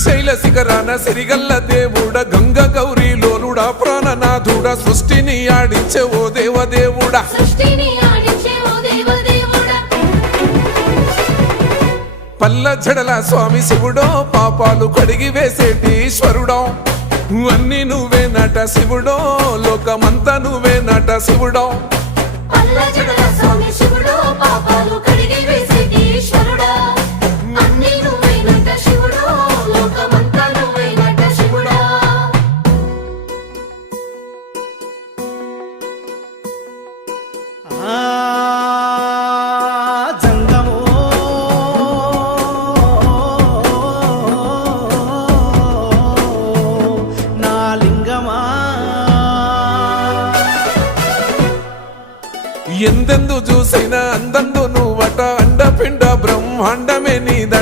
శ్రీశైల శిఖరాన సిరిగల్ల దేవుడ గంగ గౌరీ లోలుడా ప్రాణనాథుడ సృష్టిని ఆడించే ఓ దేవదేవుడా పల్ల జడల స్వామి శివుడో పాపాలు కడిగి వేసేటి ఈశ్వరుడో అన్ని నువ్వే నట శివుడో లోకమంతా నువ్వే నట శివుడో ఎందెందు చూసిన అందందు నువ్వట అండపిండ బ్రహ్మాండమే నీద